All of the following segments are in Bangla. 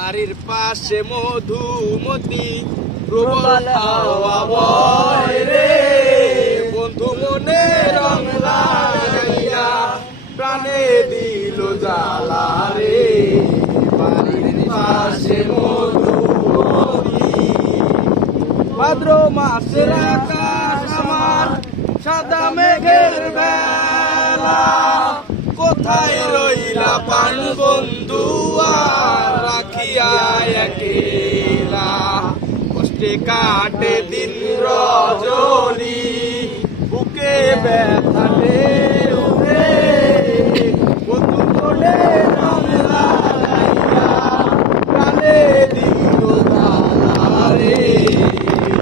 বাড়ির পাশে মধুমতি প্রবল হাওয়া বয় রে। বন্ধু মনে রং লাগাইয়া প্রাণে দিল জ্বালা রে। বাড়ির পাশে মধুমতি ভাদ্র মাসের আকাশ আমার সাদা মেঘের বেলা। কোথায় রইলা পান বন্ধু? রাখিয়া একেলা কষ্টে কাটে দিন রজনী বুকে ব্যথা উঠে বন্ধু বলে রং লাগাইয়া প্রাণে দিল রে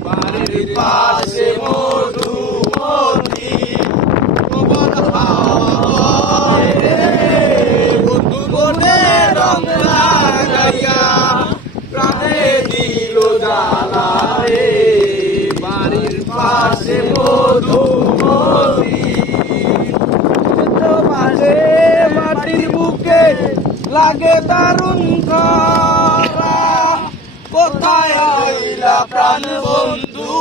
বাড়ির পাশে মধুমতি প্রবল হাওয়া রে বন্ধু বলে রং লাগাইয়া প্রাণে দিল জ্বালা রে বাড়ির পাশে মধুমতি মাঝে মাটির বুকে লাগে দারুণ খরা কোথায় হইলা প্রাণ বন্ধু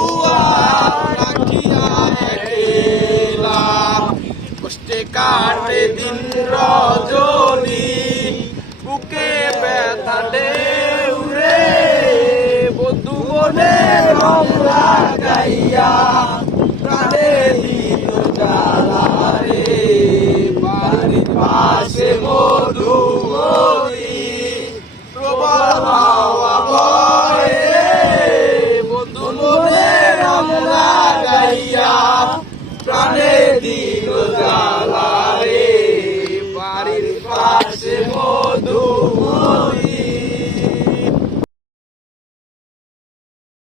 কষ্টে কাটে দিন রজনী। বুকে ব্যথা রে বন্ধু বলে রং লাগাইয়া Anedi.